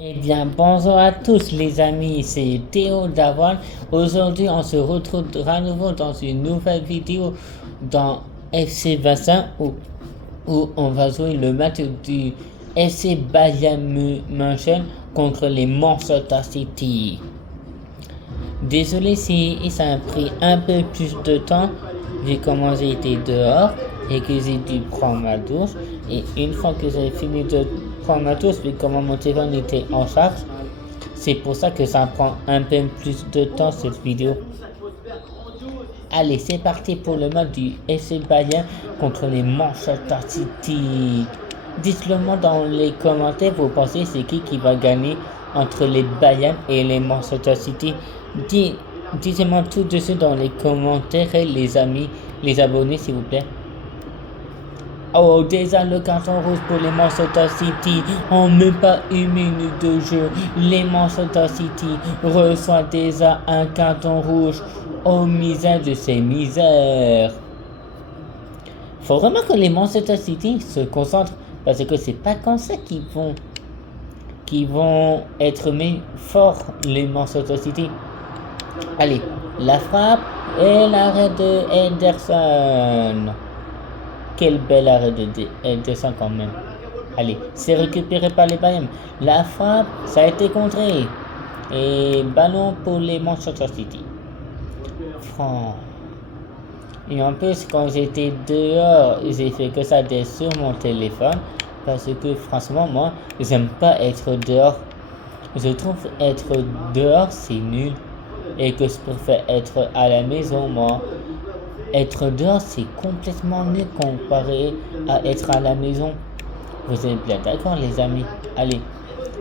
Eh bien, bonjour à tous les amis, c'est Théo Davon. Aujourd'hui, on se retrouve à nouveau dans une nouvelle vidéo dans FC Bassin où on va jouer le match du FC Bayern München contre les Manchester City. Désolé si ça a pris un peu plus de temps vu comment j'ai été dehors et que j'ai dû prendre ma douche. Et une fois que j'ai fini de prendre ma douche, vu comment mon téléphone était en charge, c'est pour ça que ça prend un peu plus de temps cette vidéo. Allez, c'est parti pour le match du FC Bayern contre les Manchester City. Dites-le moi dans les commentaires, vous pensez c'est qui va gagner entre les Bayern et les Manchester City. Dites-moi tout de suite dans les commentaires, les amis, les abonnés s'il vous plaît. Oh, déjà le carton rouge pour les Manchester City. En même pas une minute de jeu, les Manchester City reçoivent déjà un carton rouge. Oh, misère de ces misères. Faut vraiment que les Manchester City se concentrent parce que c'est pas comme ça qu'ils vont être mis forts, les Manchester City. Allez, la frappe et l'arrêt de Henderson. Quel bel arrêt de Henderson quand même. Allez, c'est récupéré par les Bayern. La frappe, ça a été contré. Et ballon pour les Manchester City. Et en plus, quand j'étais dehors, j'ai fait que ça sur mon téléphone. Parce que franchement, moi, j'aime pas être dehors. Je trouve être dehors, c'est nul. Et que je préfère être à la maison, moi. Être dehors, c'est complètement nul comparé à être à la maison. Vous êtes bien d'accord, les amis? Allez,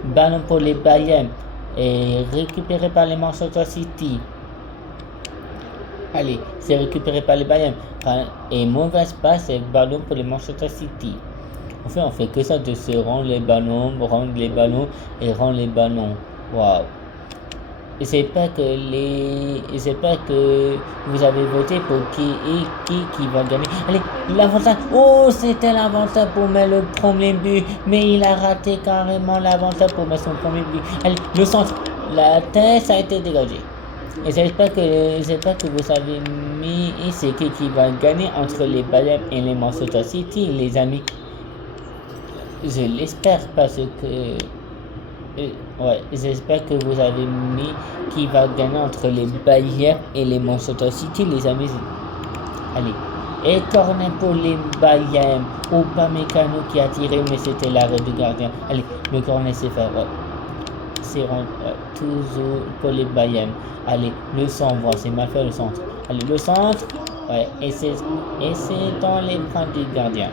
ballon pour les Bayern et récupéré par les Manchester City. Allez, c'est récupéré par les Bayern. Et mauvaise passe et ballon pour les Manchester City. En fait, on fait que ça de se rendre les ballons et rendre les ballons. Waouh! J'espère que vous avez voté pour qui va gagner. Allez, l'avantage. Oh, c'était l'avantage pour mettre le premier but. Mais il a raté carrément l'avantage pour mettre son premier but. Allez, le centre. La tête a été dégagée. Et j'espère que vous avez mis c'est qui va gagner entre les Bayern et les Manchester City, les amis. Je l'espère parce que... ouais, j'espère que vous avez mis qui va gagner entre les Bayern et les Manchester City, les amis. Allez. Et corner pour les Bayern. Upamecano qui a tiré, mais c'était l'arrêt du gardien. Allez, le corner c'est fait. Ouais. C'est toujours pour les Bayern. Allez, le centre, c'est mal fait le centre. Allez, le centre. Ouais, et c'est dans les points du gardien.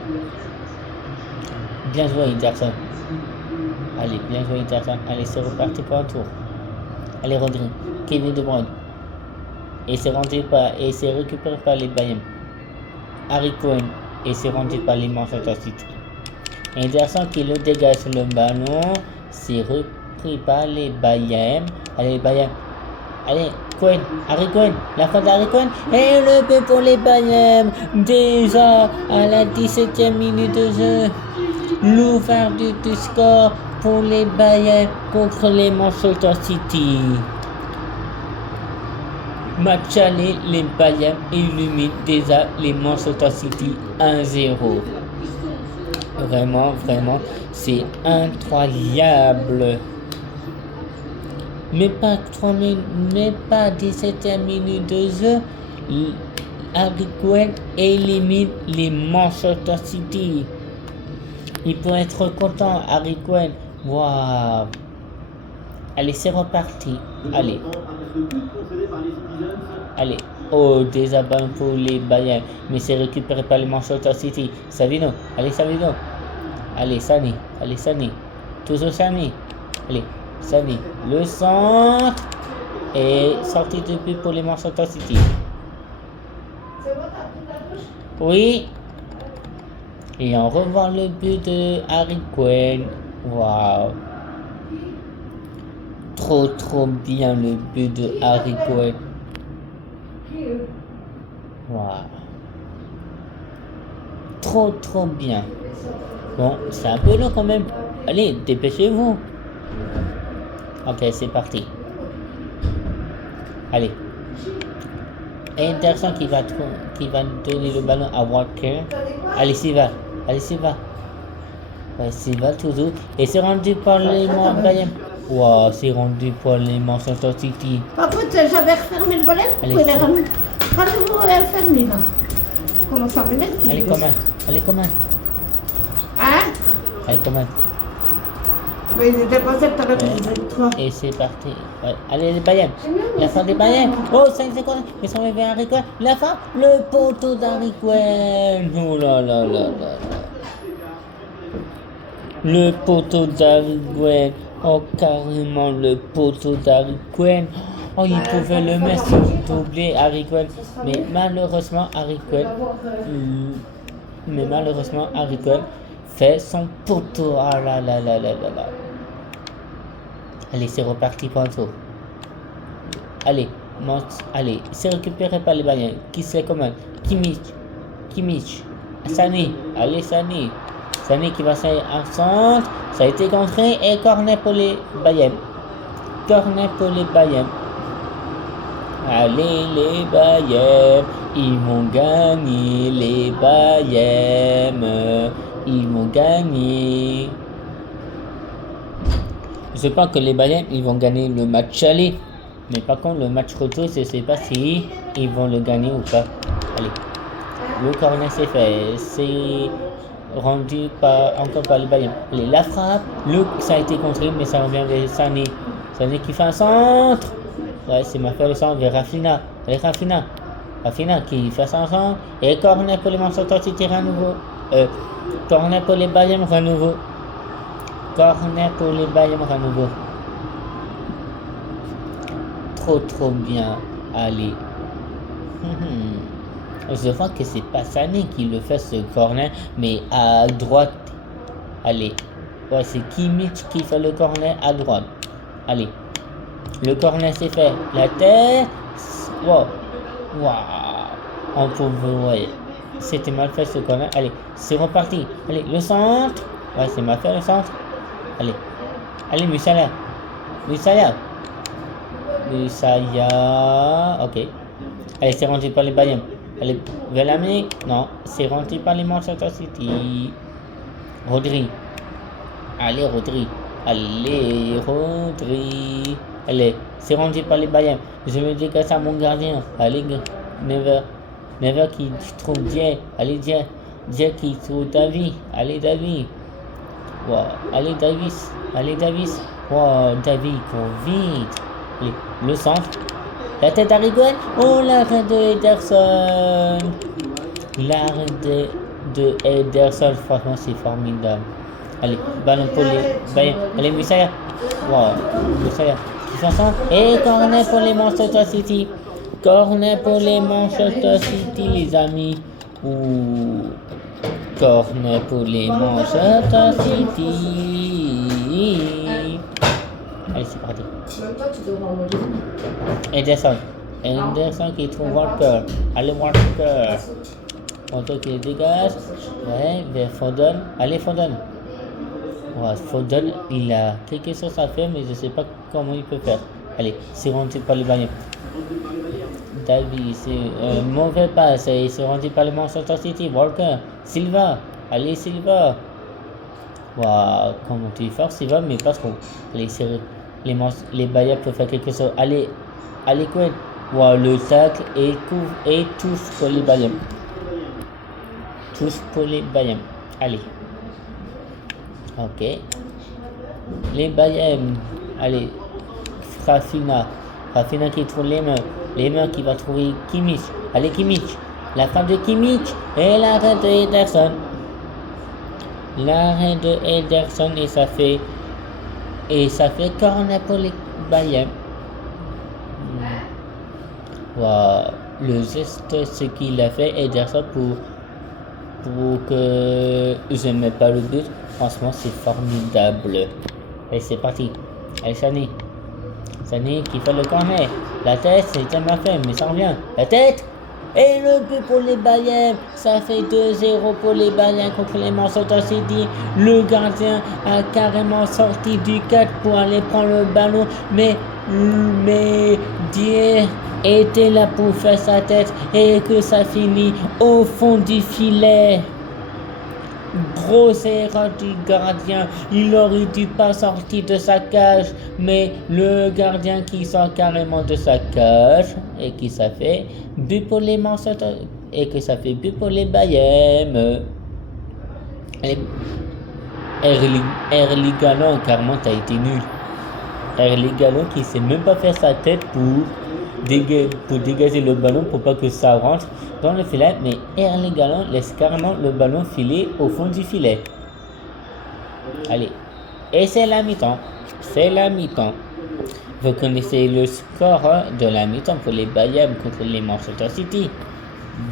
Bien joué, Henderson. Allez, bien joué, Henderson. Allez, c'est reparti pour un tour. Allez, Rodri. Kevin De Bruyne. Et c'est récupéré par les Bayern. Harry Kane. Et c'est rendu par les Manchester City. Henderson qui le dégage sur le ballon. C'est repris par les Bayern. Allez, les Bayern. Allez, Kane. Harry Kane. La fin d'Harry Kane. Et le but pour les Bayern. Déjà à la 17e minute de jeu. L'ouverture du score pour les Bayern contre les Manchester City. Match aller, les Bayern éliminent déjà les Manchester City 1-0. Vraiment, c'est incroyable. Mais pas 17e minute de jeu, Harry Kane élimine les Manchester City. Il peut être content, Harry Kane. Waouh! Allez, c'est reparti. Allez. Oh, déjà ballon pour les Bayern. Mais c'est récupéré par les Manchester City. Savino. Allez, Savino. Allez, Sani. Toujours Sani. Allez, Sani. Le centre. Et sortie de but pour les Manchester City. Oui. Et on revoit le but de Harry Kane. Waouh. Trop bien le but de Harry Kane. Waouh. Trop bien. Bon, c'est un peu long quand même. Allez, dépêchez-vous. Ok, c'est parti. Allez. Ederson qui va donner le ballon à Walker. Allez, Silva. Allez, Silva. Ouais, Silva toujours. Et c'est rendu par les Bayern. Wow, c'est rendu par les Manchester City. Par contre, j'avais refermé le volet. Vous pouvez les ramener. Rendez-vous fermé là. Comment ça m'énerve? Allez, commande. Allez, commande. Hein? Allez, commande. Mais ils étaient pas tout à l'heure, ils étaient trois. Et c'est parti. Ouais. Allez, les Bayern. La fin des Bayern. Oh, 5 secondes. Ils sont arrivés à Harry Kane. La fin. Le poteau d'Harry Kane. Oh là là là là. Le poteau d'Harry Kane. Oh, carrément le poteau d'Harry Kane. Oh, il pouvait le mettre sur le doublé Harry Kane. Mais malheureusement, Harry Kane fait son poteau. Ah là là là là là là. Allez, c'est reparti pour un tour. Allez, c'est récupéré par les Bayern. Qui c'est comment? Kimmich. Sané. Allez, Sané. Sané qui va faire un centre. Ça a été contré et corner pour les Bayern. Allez, les Bayern. Ils vont gagner, les Bayern. Ils vont gagner. Je pense que les Bayern, ils vont gagner le match aller. Mais par contre, le match retour, je ne sais pas si ils vont le gagner ou pas. Allez. Le corner, c'est fait. C'est rendu encore par les Bayern. Allez, la frappe. Ça a été contré, mais ça revient vers Sané. Sané qui fait un centre. Ouais, c'est ma fait le centre vers Rafinha. Allez, Rafinha qui fait son centre. Et corner pour les Manchester City à nouveau. Corner pour les Bayern à nouveau. Trop bien. Allez. Je vois que c'est pas Sané qui le fait ce corner, mais à droite. Allez. Ouais, c'est Kimmich qui fait le corner à droite. Allez. Le corner c'est fait. La tête. Wow. On pouvait, ouais. C'était mal fait ce corner. Allez, c'est reparti. Allez, le centre. Ouais, c'est mal fait le centre. Allez, Musala. Ok. Allez, c'est rendu par les Bayern. Allez, Velame. Non, c'est rendu par les Manchester City. Rodri. Allez, Rodri. Allez, c'est rendu par les Bayern. Je me décasse à mon gardien. Allez, Never qui trouve Dieu. Allez, Dieu qui trouve David. Allez, David. Wow. Allez, Davis. Wow, David court vite. Allez, le centre. La tête à Rigouane. Oh, l'arrêt de Ederson. De Ederson, franchement, c'est formidable. Allez, ballon pour les Bayern. Allez, Musaya. Wow, Musaya. Qui fait ça? Et corner pour les Manchester City. Les amis. Corner pour les Manchester City. Allez, c'est parti. Ederson qui trouve Walker. Allez, Walker. Walker qui dégage. Ouais, vers Foden. Allez, Foden. Ouais, Foden, il a quelque chose à faire, mais je ne sais pas comment il peut faire. Allez, c'est rendu par les Bayern. David, c'est mauvais passe. C'est rendu par le Manchester City. Walker. Silva. Allez, Silva. Waouh, comment tu es fort, Silva, mais pas trop. Allez, les Bayern peuvent faire quelque chose. Allez, Quinn. Waouh, le tacle et tous pour les Bayern. Allez. Ok. Les Bayern. Allez. Rafinha qui trouve les mains qui va trouver Kimmich. Allez, Kimmich. La frappe de Kimmich et l'arrêt de Ederson. Et ça fait corner pour les Bayern. Wow. Le geste, ce qu'il a fait Ederson pour que je ne mette pas le but. Franchement, c'est formidable. Et c'est parti. Allez, Sané qui fait le corner. La tête, c'est tellement fait, mais ça revient. La tête. Et le but pour les Bayern, ça fait 2-0 pour les Bayern contre les Manchester City. Le gardien a carrément sorti du cadre pour aller prendre le ballon, mais Dier était là pour faire sa tête et que ça finit au fond du filet. Grosse erreur du gardien, il aurait dû pas sortir de sa cage, mais le gardien qui sort carrément de sa cage et qui ça fait but pour les Manchester et que ça fait but pour les Bayern. Erling Haaland carrément t'as été nul. Erling Haaland qui sait même pas faire sa tête pour dégager le ballon pour pas que ça rentre dans le filet, mais Erling Haaland laisse carrément le ballon filer au fond du filet. Allez, et c'est la mi-temps. Vous connaissez le score de la mi-temps pour les Bayern contre les Manchester City.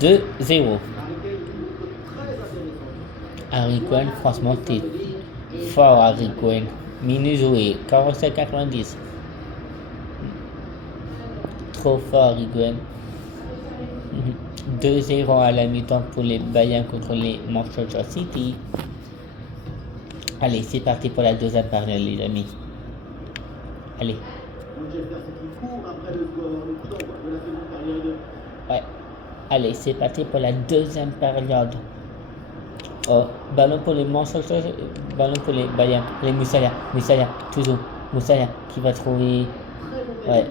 2-0. Harry Kane, franchement, t'es fort, Harry Kane. Minute jouée, 47-90. Trop fort, Harry Kane. 2-0 à la mi-temps pour les Bayern contre les Manchester City. Allez, c'est parti pour la deuxième période, les amis. Allez. Ouais. Allez, c'est parti pour la deuxième période. Oh, ballon pour les Manchester, ballon pour les Bayern. Les Moussala, toujours. Moussala qui va trouver. Ouais.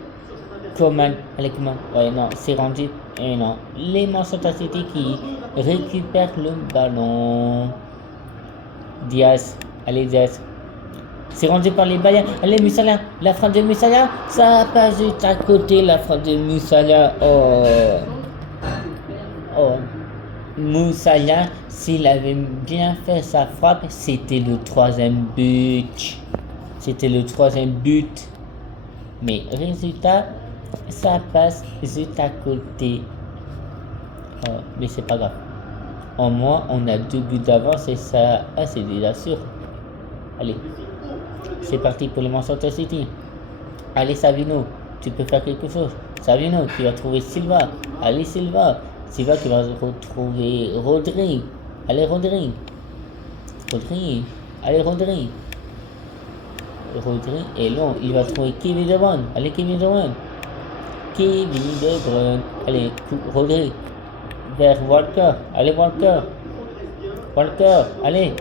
Coman, allez Coman. Ouais, non, c'est rendu. Et non. Les Manchester City qui récupèrent le ballon. Diaz, allez Diaz. C'est rendu par les Bayern. Allez Moussala, la frappe de Moussala. Ça passe juste à côté, la frappe de Moussala. Oh. Moussala, s'il avait bien fait sa frappe, c'était le troisième but. Mais résultat, ça passe juste à côté. Mais c'est pas grave. Au moins, on a 2 buts d'avance et ça, c'est déjà sûr. Allez, c'est parti pour le Manchester City. Allez, Savino, tu peux faire quelque chose. Savino, tu vas trouver Silva. Allez, Silva qui va retrouver Rodri. Allez, Rodri. Allez, Rodri est long. Il va trouver Kevin De Bruyne. Allez, Kevin De Bruyne. Allez, Rodri. Vers Walker. Allez, Walker. Allez.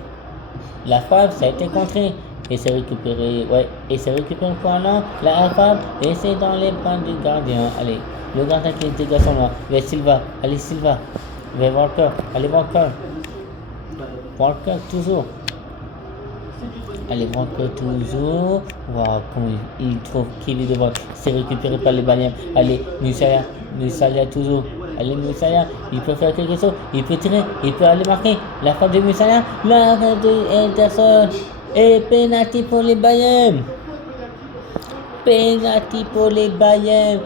La frappe, ça a été contré. Et c'est récupéré. Ouais. Et c'est récupéré pour Haaland. La frappe. Et c'est dans les pains du gardien. Allez. Le gardien qui est dégagé moi. Vers Silva. Allez, Silva. Vers Walker. Allez, Walker. Toujours. Allez, Walker toujours. Waouh, comment il trouve Kevin De Bruyne. C'est récupéré par les Bayern. Allez, Moussala toujours. Allez, Moussala, il peut faire quelque chose. Il peut tirer. Il peut aller marquer. La frappe de Moussala. La frappe de Henderson. Et penalty pour les Bayern. Penalty pour les Bayern.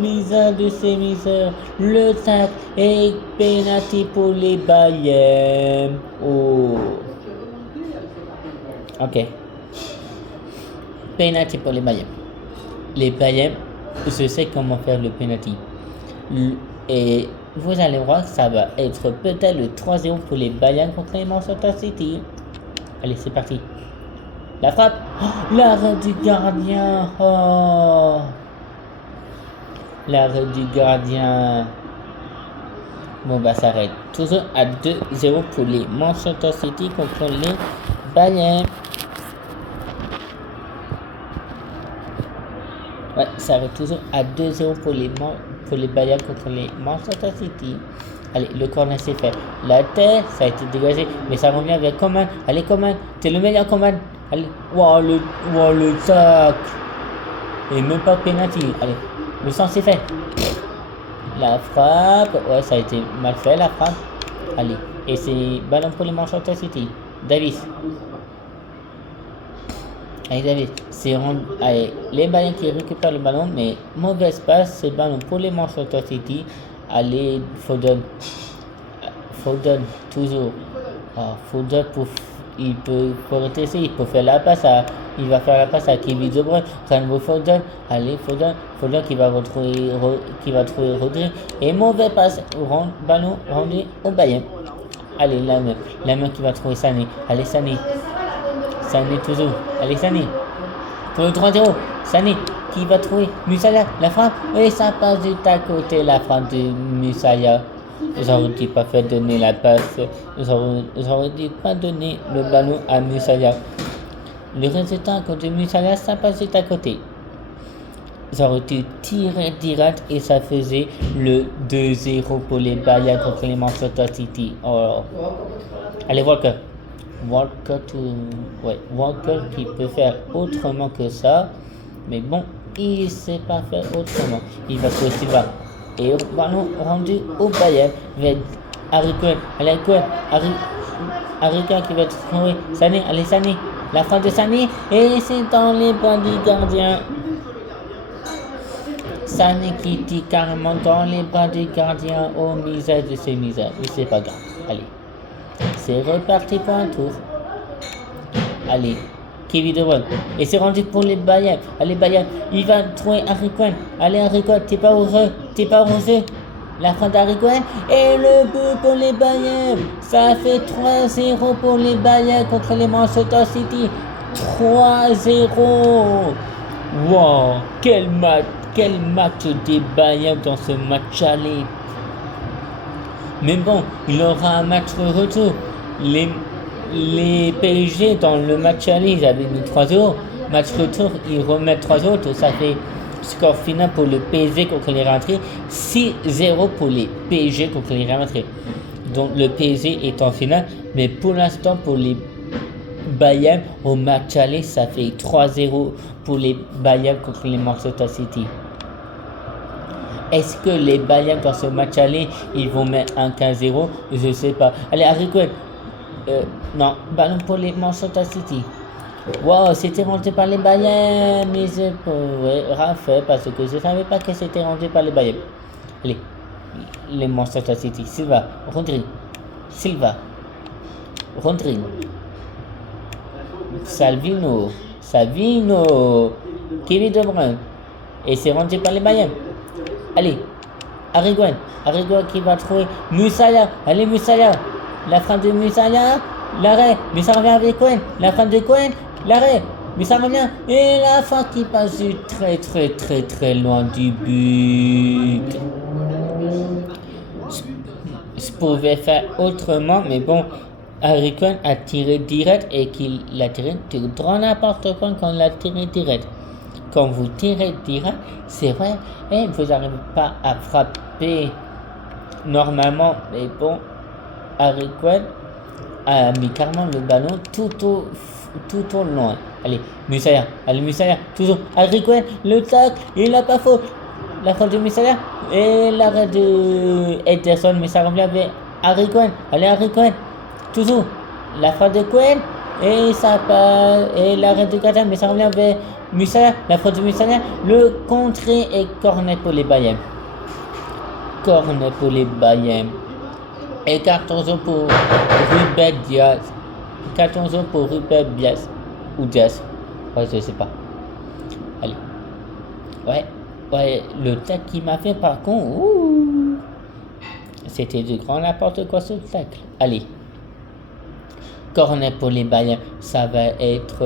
Misère de ces misères. Le tac et penalty pour les Bayern. Ok. Penalty pour les Bayern. Les Bayern, je sais comment faire le penalty. Et vous allez voir que ça va être peut-être le 3-0 pour les Bayern contre les Manchester City. Allez, c'est parti. La frappe. L'arrêt du gardien. L'arrêt du gardien. Bon, ça arrête. Toujours à 2-0 pour les Manchester City contre les Bayern. Ouais, ça arrête toujours à 2-0 pour les Bayern contre les Manchester City. Allez, le corner c'est fait. La tête, ça a été dégagé, mais ça revient avec Coman. Allez, Coman, t'es le meilleur Coman. Allez, le tac. Et même pas penalty. Allez, le sens c'est fait. La frappe, ouais, ça a été mal fait la frappe. Allez, et c'est ballon pour les Manchester City. Davis. Allez, allez, les Bayern qui récupèrent le ballon, mais mauvaise passe, c'est ballon pour les Manchester City. Allez, Foden, toujours. Foden il peut protéger, il peut faire la passe il va faire la passe à Kevin De Bruyne, Renvo Foden, allez Foden qui va trouver Rodri, et mauvais passe, ballon rendu au Bayern. Allez, la main qui va trouver Sané, allez Sané toujours, allez Sané, pour le 3-0, Sané qui va trouver Musaya, la frappe, et ça passe du à côté, la frappe de Musaya. J'aurais dû pas fait donner la passe, j'aurais dû pas donner le ballon à Musaya. Le résultat contre Musaya, ça passe à côté. J'aurais dû tirer direct et ça faisait le 2-0 pour les Bayern contre les Manchester City. Oh. Allez, Walker qui peut faire autrement que ça, mais bon, il ne sait pas faire autrement. Il va trouver Silva. Et ballon rendu au Bayern vers Harry Kane. Allez, Harry Kane qui va trouver Sané. Allez, Sané. La frappe de Sané. Et c'est dans les bras du gardien. Sané qui dit carrément dans les bras du gardien. Oh, misère de ses misères. Mais c'est pas grave. Allez. C'est reparti pour un tour. Allez. Kevin De Bruyne. Et c'est rendu pour les Bayern. Allez, Bayern. Il va trouver Harry Kane. Allez, Harry Kane. T'es pas heureux. La fin d'Harry Kane. Et le but pour les Bayern. Ça fait 3-0 pour les Bayern contre les Manchester City. 3-0. Wow. Quel match des Bayern dans ce match aller. Mais bon, il aura un match retour. Les PSG dans le match aller, ils avaient mis 3-0. Match retour, ils remettent 3-0. Ça fait score final pour le PSG contre les rentrées. 6-0 pour les PSG contre les rentrées. Donc le PSG est en finale. Mais pour l'instant, pour les Bayern, au match aller, ça fait 3-0 pour les Bayern contre les Manchester City. Est-ce que les Bayern dans ce match aller, ils vont mettre un 15-0? Je ne sais pas. Allez, Harry Kane. Non, ballon pour les Manchester City. Wow, c'était rendu par les Bayern, mais je pourrais rafler parce que je ne savais pas que c'était rendu par les Bayern. Allez, les Manchester City. Silva, Rodri, Salvino, Kevin De Bruyne. Et c'est rendu par les Bayern. Allez, Harry Kane qui va trouver Musaya. Allez, Musaya. La frappe de Musaya, l'arrêt, mais ça revient avec Cohen. La frappe de Cohen, l'arrêt, mais ça revient. Et la fin qui passe très loin du but. Je pouvais faire autrement, mais bon, Harry Kane a tiré direct et qu'il l'a tiré de grand n'importe quoi quand il a tiré direct. Quand vous tirez direct, c'est vrai, et vous n'arrivez pas à frapper normalement, mais bon. Harry Kane a mis carrément le ballon tout au loin. Allez, Musaya, toujours. Harry Kane, le tac, il n'a pas faute. La faute de Musaya et l'arrêt de Ederson, mais ça revient avec Harry Kane. Allez, Harry Kane, toujours. La faute de Kane et ça passe. Et l'arrêt de gardien, mais ça revient avec Musaya. La faute de Musaya, le contré et corner pour les Bayern. Et 14 pour Ruben Diaz. Ou Diaz. Ouais, je sais pas. Allez. Ouais, le tac qu'il m'a fait par contre. C'était du grand n'importe quoi ce tacle. Allez. Corner pour les Bayern. Ça va être.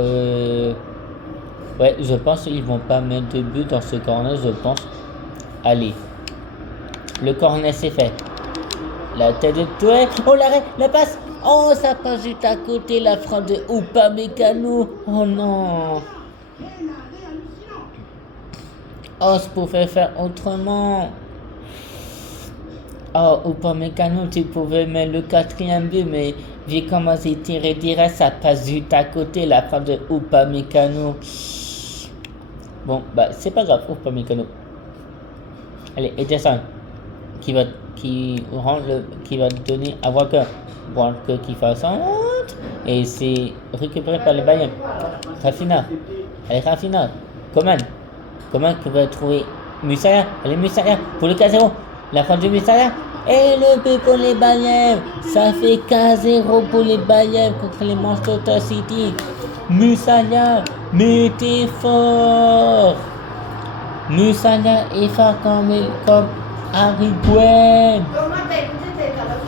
Ouais, je pense qu'ils vont pas mettre de but dans ce corner, je pense. Allez. Le corner c'est fait. La tête de Toué. Oh, l'arrêt, la passe. Oh, ça passe juste à côté, la frappe de Upamecano. Oh non. Oh, je pouvais faire autrement. Oh, Upamecano, tu pouvais mettre le 4e but, mais vu comment j'ai tiré direct, ça passe juste à côté, la frappe de Upamecano. Bon, bah, c'est pas grave, Upamecano. Allez, Ederson qui va donner à Walker qui fait un centre et c'est récupéré par les Bayern. Rafinha, Coman qui va trouver Musaya, allez Musaya pour le 4-0, la frappe de Musaya Et le but pour les Bayern. Ça fait 4-0 pour les Bayern contre les Manchester City. Musiala, mais t'es fort. Musiala est fort comme Harry Gwen. Comment t'as écouté tes paroles?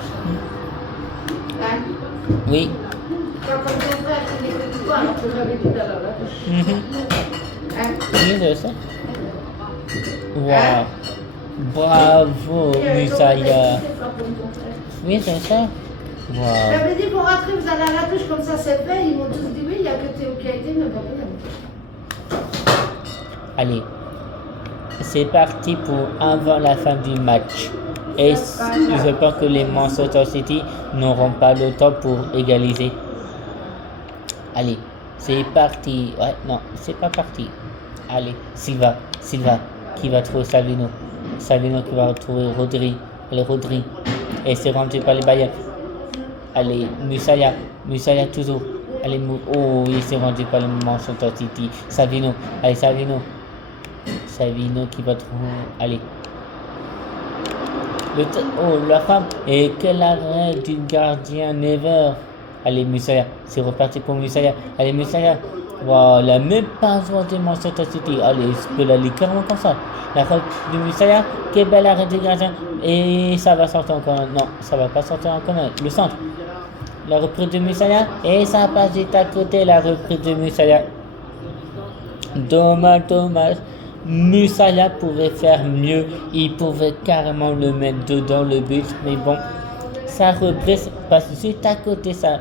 Hein? Oui. Quand ton frère il n'écoute pas, alors que j'avais dit dans la touche. Hein? Oui, je sais. Wow. Bravo, Musiala. Oui, c'est ça. Wow. J'avais dit pour rentrer, vous allez à la touche comme ça, c'est fait. Ils m'ont tous dit oui, il n'y a que Théo qui a été, mais pas bien. Allez. C'est parti pour avant la fin du match. Et je pense que les Manchester City n'auront pas le temps pour égaliser. Allez, c'est parti. Ouais, non, c'est pas parti. Allez, Silva, qui va trouver Savino qui va retrouver Rodri. Allez, Rodri. Et c'est rendu par les Bayern. Allez, Musiala toujours. Allez, oh, il s'est rendu par le Manchester City. Savino, allez, Savino qui va trouver. Allez. La femme. Et quel arrêt du gardien Never. Allez, Musiala. C'est reparti pour Musiala. Allez, Musiala. Wow, il n'a même pas joué de Manchester City. Allez, je peux l'aller carrément comme ça. La frappe de Musiala. Quel bel arrêt du gardien. Et ça va sortir encore. Non, ça va pas sortir encore. Le centre. La reprise de Musiala. Et ça passe juste à côté. La reprise de Musiala. Dommage. Musiala pouvait faire mieux, il pouvait carrément le mettre dedans le but, mais bon, sa reprise passe juste à côté, sa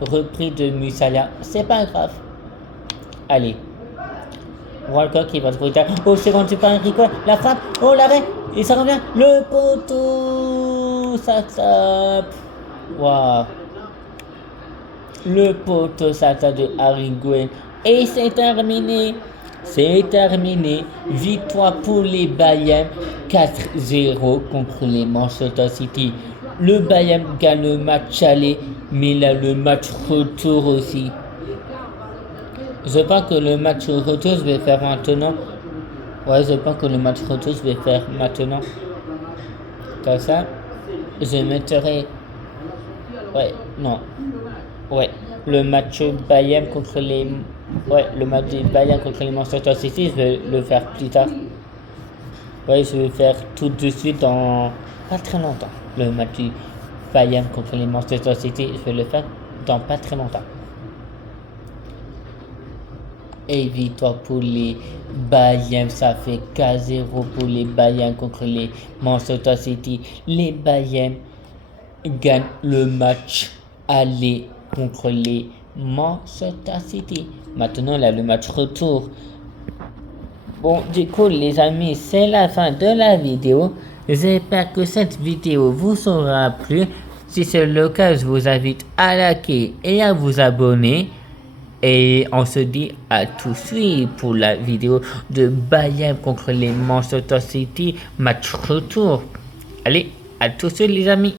reprise de Musiala, c'est pas grave. Allez, Walker qui va trouver ta... Oh, c'est rendu par Enrico, la frappe, oh l'arrêt, et ça revient, le poteau, ça tape, waouh, le poteau, ça tape de Harry Gwen, et c'est terminé. C'est terminé. Victoire pour les Bayern 4-0 contre les Manchester City. Le Bayern gagne le match aller, mais il a le match retour aussi. Je pense que le match retour, je vais faire maintenant. Ouais, je pense que le match retour, je vais faire maintenant. Comme ça, je mettrai... Ouais, non. Ouais, le match Bayern contre les... Ouais, le match des Bayern contre les Manchester City, je vais le faire plus tard. Ouais, je vais faire tout de suite dans pas très longtemps. Le match du Bayern contre les Manchester City, je vais le faire dans pas très longtemps. Et victoire pour les Bayern, ça fait 4-0 pour les Bayern contre les Manchester City. Les Bayern gagnent le match aller contre les Manchester City. Maintenant, là, le match retour. Bon, du coup, les amis, c'est la fin de la vidéo. J'espère que cette vidéo vous aura plu. Si c'est le cas, je vous invite à liker et à vous abonner. Et on se dit à tout de suite pour la vidéo de Bayern contre les Manchester City, match retour. Allez, à tout de suite les amis.